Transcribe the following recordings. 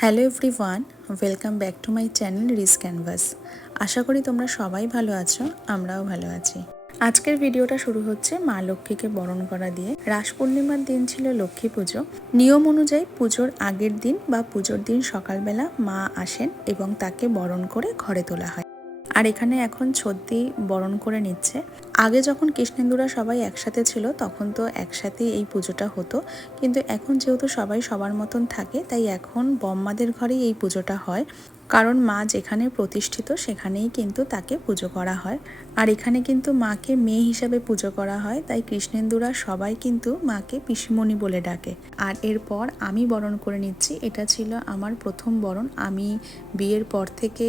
Hello everyone, welcome back to my channel Rees Canvas. আশা করি তোমরা সবাই ভালো আছো, আমরাও ভালো আছি। আজকের ভিডিওটা শুরু হচ্ছে মা লক্ষ্মীকে বরণ করা দিয়ে। রাস পূর্ণিমার দিন ছিল লক্ষ্মী পুজো। নিয়ম অনুযায়ী পুজোর আগের দিন বা পুজোর দিন সকালবেলা মা আসেন এবং তাকে বরণ করে ঘরে তোলা হয়। আর এখানে এখন ছদ্দি বরণ করে নিচ্ছে। আগে যখন কৃষ্ণেন্দুরা সবাই একসাথে ছিল, তখন তো একসাথে এই পুজোটা হতো। কিন্তু এখন যেহেতু সবাই সবার মতন থাকে, তাই এখন বম্মাদের ঘরেই এই পুজোটা হয়। কারণ মা যেখানে প্রতিষ্ঠিত, সেখানেই কিন্তু তাকে পুজো করা হয়। আর এখানে কিন্তু মাকে মেয়ে হিসাবে পুজো করা হয়, তাই কৃষ্ণেন্দুরা সবাই কিন্তু মাকে পিসিমণি বলে ডাকে। আর এরপর আমি বরণ করে নিচ্ছি। এটা ছিল আমার প্রথম বরণ। আমি বিয়ের পর থেকে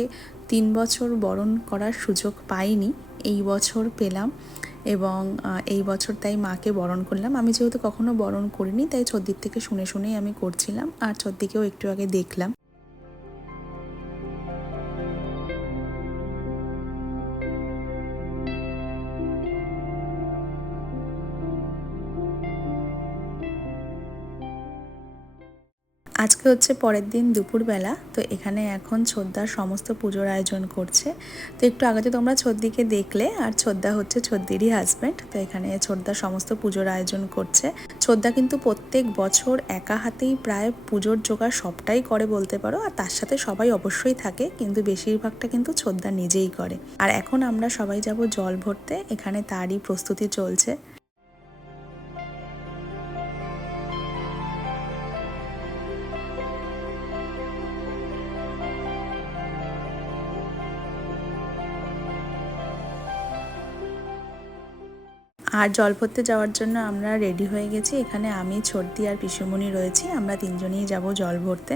তিন বছর বরণ করার সুযোগ পাইনি, এই বছর পেলাম এবং এই বছর তাই মাকে বরণ করলাম। আমি যেহেতু কখনো বরণ করিনি, তাই ছদ্দির থেকে শুনে শুনেই আমি করছিলাম, আর ছদ্দিকেও একটু আগে দেখলাম। আজকে হচ্ছে পরের দিন দুপুরবেলা, তো এখানে এখন ছোদ্দার সমস্ত পুজোর আয়োজন করছে। তো একটু আগে তো তোমরা ছদ্দিকে দেখলে, আর ছোদ্দা হচ্ছে ছদ্দিরই হাজব্যান্ড তো এখানে ছোদ্দা সমস্ত পুজোর আয়োজন করছে। ছোদ্দা কিন্তু প্রত্যেক বছর একা হাতেই প্রায় পুজোর জোগাড় সবটাই করে বলতে পারো, আর তার সাথে সবাই অবশ্যই থাকে, কিন্তু বেশিরভাগটা কিন্তু ছোদ্দা নিজেই করে। আর এখন আমরা সবাই যাব জল ভরতে, এখানে তারই প্রস্তুতি চলছে। আর জল ভরতে যাওয়ার জন্য আমরা রেডি হয়ে গেছি। এখানে আমি, ছর্দি আর পিসুমণি রয়েছি। আমরা তিনজনেই যাব জল ভরতে।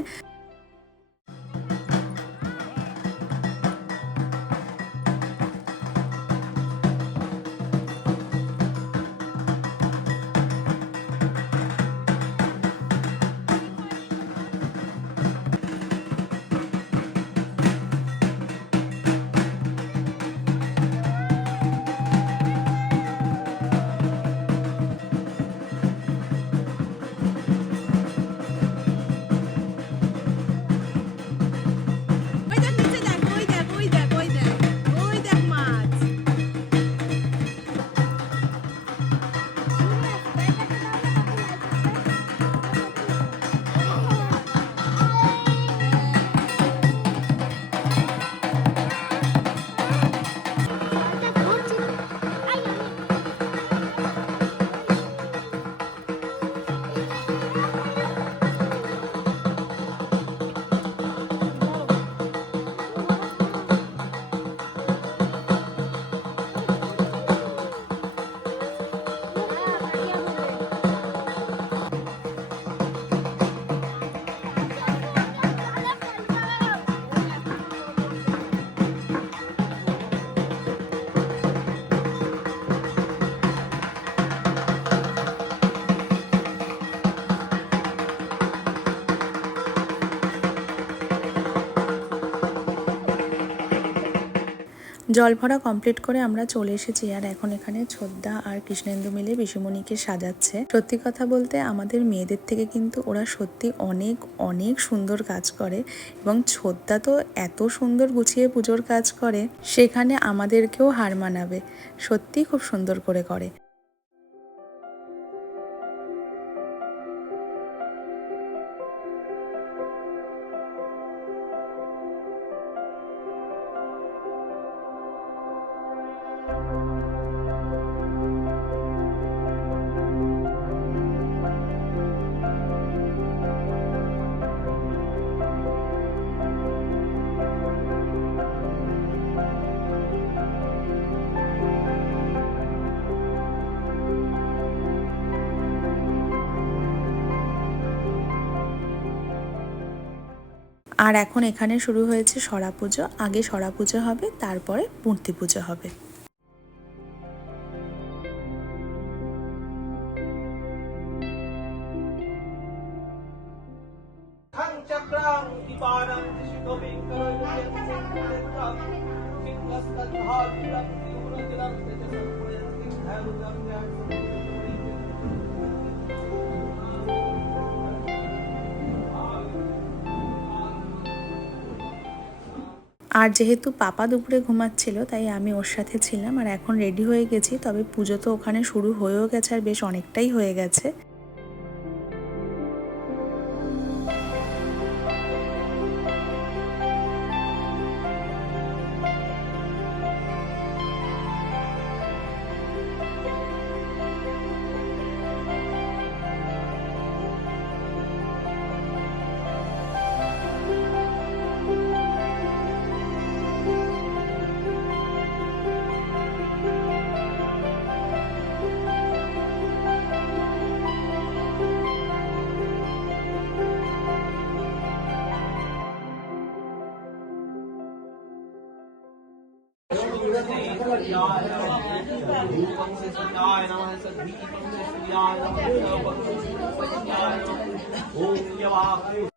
জল ভরা কমপ্লিট করে আমরা চলে এসেছি আর এখন এখানে ছোদ্দা আর কৃষ্ণেন্দু মিলে বিশুমণিকে সাজাচ্ছে। সত্যি কথা বলতে আমাদের মেয়েদের থেকে কিন্তু ওরা সত্যি অনেক অনেক সুন্দর কাজ করে এবং ছোদ্দা তো এত সুন্দর গুছিয়ে পুজোর কাজ করে, সেখানে আমাদেরকেও হার মানাবে। সত্যি খুব সুন্দর করে করে। আর এখন এখানে শুরু হয়েছে সরা পুজো আগে সরা পুজো হবে, তারপরে মূর্তি পুজো হবে Thank you. আর যেহেতু পাপা দুপুরে ঘুমাচ্ছিল, তাই আমি ওর সাথে ছিলাম আর এখন রেডি হয়ে গেছি। তবে পুজো তো ওখানে শুরু হয়েও গেছে আর বেশ অনেকটাই হয়ে গেছে। सूर्याय धूपं से सूर्याय नमः सदीपं से सूर्याय नमः उपयज्ञाय ओम यवाक्यो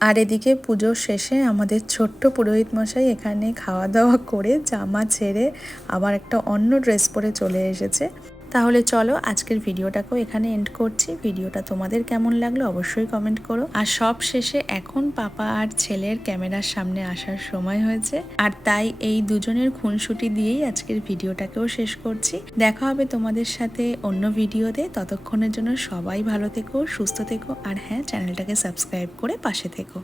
আর এদিকে পুজোর শেষে আমাদের ছোট্ট পুরোহিত মশাই এখানে খাওয়া দাওয়া করে জামা ছেড়ে আবার একটা অন্য ড্রেস পরে চলে এসেছে। তাহলে চলো আজকের ভিডিওটাকেও এখানে এন্ড করছি। ভিডিওটা তোমাদের কেমন লাগল অবশ্যই কমেন্ট করো। আর সব শেষে এখন পাপা আর ছেলের ক্যামেরার সামনে আসার সময় হয়েছে। আর তাই এই দুজনের খুনসুটি দিয়েই আজকের ভিডিওটাকেও শেষ করছি। দেখা হবে তোমাদের সাথে অন্য ভিডিওতে। ততক্ষণের জন্য সবাই ভালো থেকো, সুস্থ থেকো, আর হ্যাঁ চ্যানেলটাকে সাবস্ক্রাইব করে পাশে থেকো।